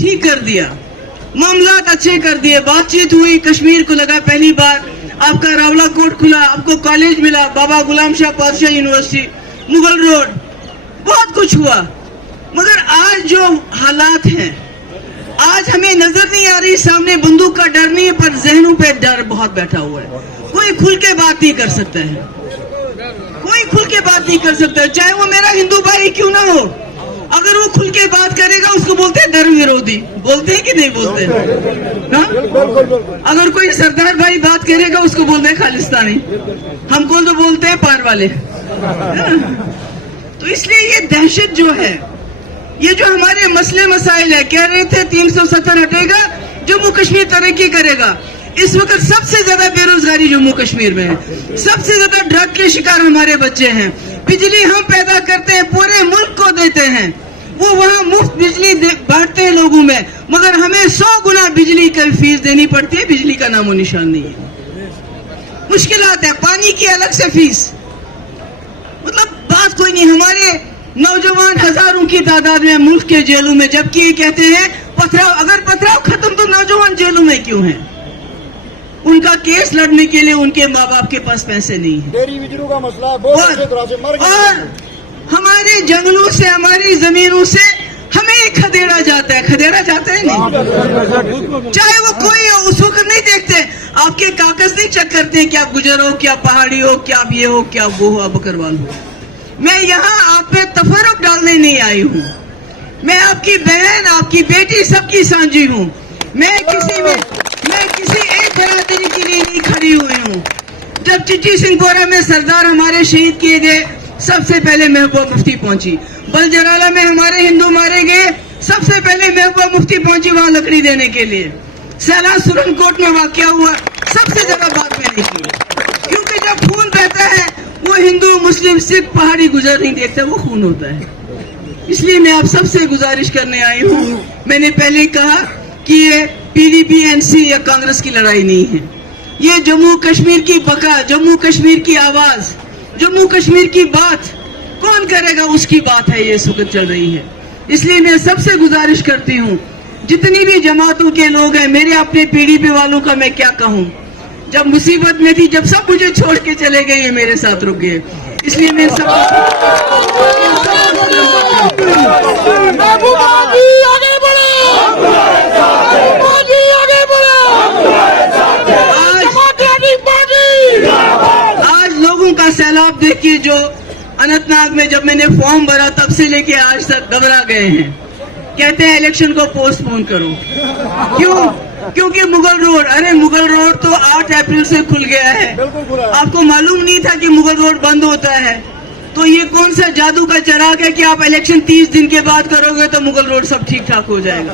ठीक कर दिया, मामलात अच्छे कर दिए, बातचीत हुई, कश्मीर को लगा पहली बार, आपका रावला कोट खुला, आपको कॉलेज मिला, बाबा गुलाम शाह पातशाह यूनिवर्सिटी, मुगल रोड, बहुत कुछ हुआ। मगर आज जो हालात हैं, आज हमें नजर नहीं आ रही, सामने बंदूक का डर नहीं है, पर जहनों पे डर बहुत बैठा हुआ है। कोई खुल के बात नहीं कर सकता है, कोई खुल के बात नहीं कर सकता है, चाहे वो मेरा हिंदू भाई क्यों ना हो। अगर वो खुल के बात करेगा उसको बोलते हैं धर्म विरोधी, बोलते हैं कि नहीं बोलते ना? अगर कोई सरदार भाई बात करेगा उसको बोलते हैं खालिस्तानी, हमको तो बोलते हैं पार वाले। तो इसलिए ये दहशत जो है, ये जो हमारे मसले मसाइल है, कह रहे थे 370 हटेगा, जम्मू कश्मीर तरक्की करेगा। इस वक्त सबसे ज्यादा बेरोजगारी जम्मू कश्मीर में है, सबसे ज्यादा ड्रग के शिकार हमारे बच्चे हैं। बिजली हम पैदा करते हैं, पूरे मुल्क को देते हैं, वो वहाँ मुफ्त बिजली बांटते हैं लोगों में, मगर हमें 100 गुना बिजली की फीस देनी पड़ती है, बिजली का नामो निशान नहीं है। मुश्किलात है, पानी की अलग से फीस, मतलब बात कोई नहीं। हमारे नौजवान हजारों की तादाद में मुल्क के जेलों में, जबकि ये कहते हैं पथराव, अगर पथराव खत्म तो नौजवान जेलों में क्यों हैं? उनका केस लड़ने के लिए उनके माँ बाप के पास पैसे नहीं है। डेयरी बिजली का मसला बहुत, और हमारे जंगलों से, हमारी जमीनों से हमें खदेड़ा जाता है, खदेड़ा जाता है नहीं, चाहे वो कोई हो, उस वक्त नहीं देखते, आपके कागज नहीं चेक करते कि आप गुजर हो, क्या पहाड़ी हो, क्या आप ये हो, क्या वो हो, आप बकरवाल हो। मैं यहाँ आप पे तफरुक डालने नहीं आई हूँ, मैं आपकी बहन, आपकी बेटी, सबकी सांझी हूँ। मैं किसी एक बरादरी के लिए नहीं खड़ी हुई हूँ। जब चिट्ठी सिंहपोरा में सरदार हमारे शहीद किए गए, सबसे पहले महबूबा मुफ्ती पहुंची। बलजराला में हमारे हिंदू मारे गए, सबसे पहले महबूबा मुफ्ती पहुंची वहां लकड़ी देने के लिए। सैला सुरनकोट में वाकया हुआ, सबसे ज्यादा बात मैंने की, क्योंकि जब खून बहता है वो हिंदू मुस्लिम सिख पहाड़ी गुजर नहीं देखता, वो खून होता है। इसलिए मैं आप सबसे गुजारिश करने आई हूँ, मैंने पहले कहा कि ये पीडीपी एनसी या कांग्रेस की लड़ाई नहीं है, ये जम्मू कश्मीर की बका, जम्मू कश्मीर की आवाज, जम्मू कश्मीर की बात कौन करेगा उसकी बात है, ये इस वक्त चल रही है। इसलिए मैं सबसे गुजारिश करती हूँ, जितनी भी जमातों के लोग हैं, मेरे अपने पीडीपी वालों का मैं क्या कहूँ, जब मुसीबत में थी, जब सब मुझे छोड़ के चले गए, ये मेरे साथ रुक गए। इसलिए मैं सब आज लोगों का सैलाब देखिए, जो अनंतनाग में जब मैंने फॉर्म भरा तब से लेके आज तक घबरा गए हैं, कहते हैं इलेक्शन को पोस्टपोन करो। क्यों? क्योंकि मुगल रोड, अरे मुगल रोड तो 8 अप्रैल से खुल गया है, आपको मालूम नहीं था कि मुगल रोड बंद होता है? तो ये कौन सा जादू का चराग है कि आप इलेक्शन 30 दिन के बाद करोगे तो मुगल रोड सब ठीक ठाक हो जाएगा?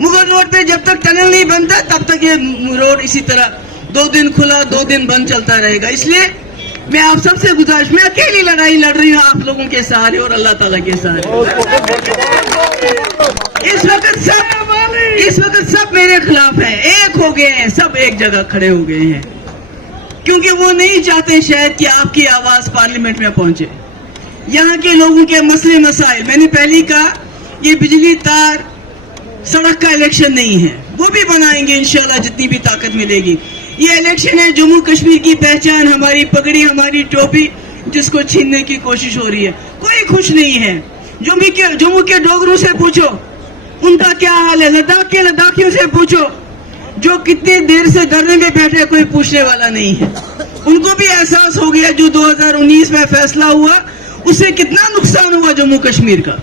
मुगल रोड पे जब तक टनल नहीं बनता तब तक ये रोड इसी तरह 2 दिन खुला 2 दिन बंद चलता रहेगा। इसलिए मैं आप सबसे गुजारिश, मैं अकेली लड़ाई लड़ रही हूँ आप लोगों के सहारे और अल्लाह ताला के सहारे। इस वक्त सब मेरे खिलाफ हैं, एक हो गए हैं, सब एक जगह खड़े हो गए हैं, क्योंकि वो नहीं चाहते शायद कि आपकी आवाज पार्लियामेंट में पहुंचे। यहाँ के लोगों के मसले मसाइल, मैंने पहले कहा, ये बिजली तार सड़क का इलेक्शन नहीं है, वो भी बनाएंगे इंशाल्लाह जितनी भी ताकत मिलेगी। ये इलेक्शन है जम्मू कश्मीर की पहचान, हमारी पगड़ी, हमारी टोपी, जिसको छीनने की कोशिश हो रही है। कोई खुश नहीं है। जम्मू के डोगरों से पूछो उनका क्या हाल है, लद्दाख के लद्दाखियों से पूछो जो कितने देर से धरने में बैठे, कोई पूछने वाला नहीं है। उनको भी एहसास हो गया जो 2019 में फैसला हुआ उससे कितना नुकसान हुआ जम्मू कश्मीर का।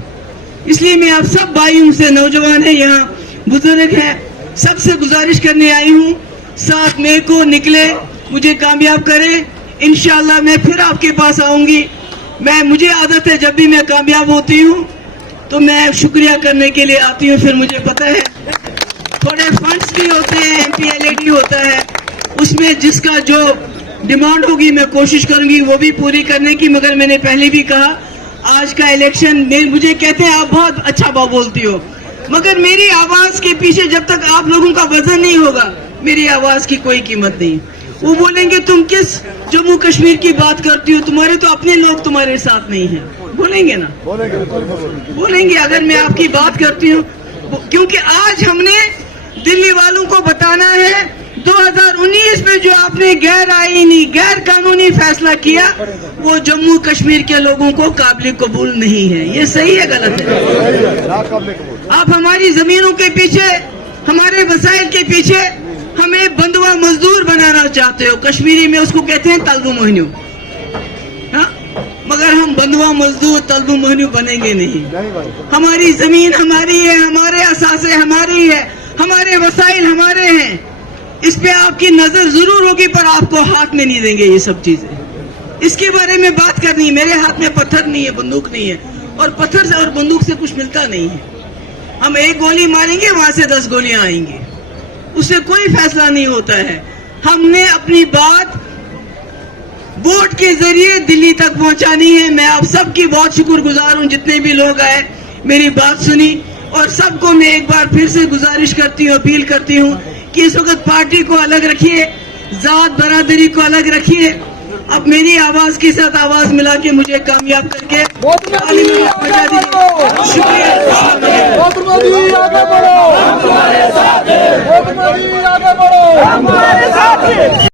इसलिए मैं आप सब भाइयों से, नौजवान है यहाँ, बुजुर्ग है, सबसे गुजारिश करने आई हूँ, 7 मई को निकले, मुझे कामयाब करें। इंशाल्लाह मैं फिर आपके पास आऊंगी। मुझे आदत है जब भी मैं कामयाब होती हूँ तो मैं शुक्रिया करने के लिए आती हूँ। फिर मुझे पता है थोड़े फंड्स भी होते हैं, MPLAD होता है, उसमें जिसका जो डिमांड होगी मैं कोशिश करूंगी वो भी पूरी करने की। मगर मैंने पहले भी कहा, आज का इलेक्शन में मुझे कहते हैं आप बहुत अच्छा बोलती हो, मगर मेरी आवाज के पीछे जब तक आप लोगों का वजन नहीं होगा मेरी आवाज की कोई कीमत नहीं। वो बोलेंगे तुम किस जम्मू कश्मीर की बात करती हो, तुम्हारे तो अपने लोग तुम्हारे साथ नहीं है, बोलेंगे ना, बोलेंगे। अगर मैं आपकी बात करती हूँ کیونکہ آج ہم نے دلی والوں کو بتانا ہے 2019 میں جو آپ نے غیر آئینی غیر قانونی فیصلہ کیا وہ جموں کشمیر کے لوگوں کو قابل قبول نہیں ہے. یہ صحیح ہے غلط ہے؟ آپ ہماری زمینوں کے پیچھے ہمارے وسائل کے پیچھے ہمیں بندوا مزدور بنانا چاہتے ہو. کشمیری میں اس کو کہتے ہیں طلبو مہنیو. ہاں مگر ہم بندوا مزدور طلبو مہنیو بنیں گے نہیں. ہماری زمین ہماری ہے, ہمارے اثاثے ہماری ہے, ہمارے وسائل ہمارے ہیں. اس پہ آپ کی نظر ضرور ہوگی پر آپ کو ہاتھ میں نہیں دیں گے یہ سب چیزیں. اس کے بارے میں بات کرنی ہے. میرے ہاتھ میں پتھر نہیں ہے, بندوق نہیں ہے, اور پتھر سے اور بندوق سے کچھ ملتا نہیں ہے. ہم ایک گولی ماریں گے وہاں سے 10 گولیاں آئیں گی, اس سے کوئی فیصلہ نہیں ہوتا ہے. ہم نے اپنی بات ووٹ کے ذریعے دلی تک پہنچانی ہے. میں آپ سب کی بہت شکر گزار ہوں جتنے بھی لوگ آئے میری بات سنی, اور سب کو میں ایک بار پھر سے گزارش کرتی ہوں, اپیل کرتی ہوں کہ اس وقت پارٹی کو الگ رکھیے, ذات برادری کو الگ رکھیے. اب میری آواز کے ساتھ آواز ملا کے مجھے کامیاب کر کے شکریہ.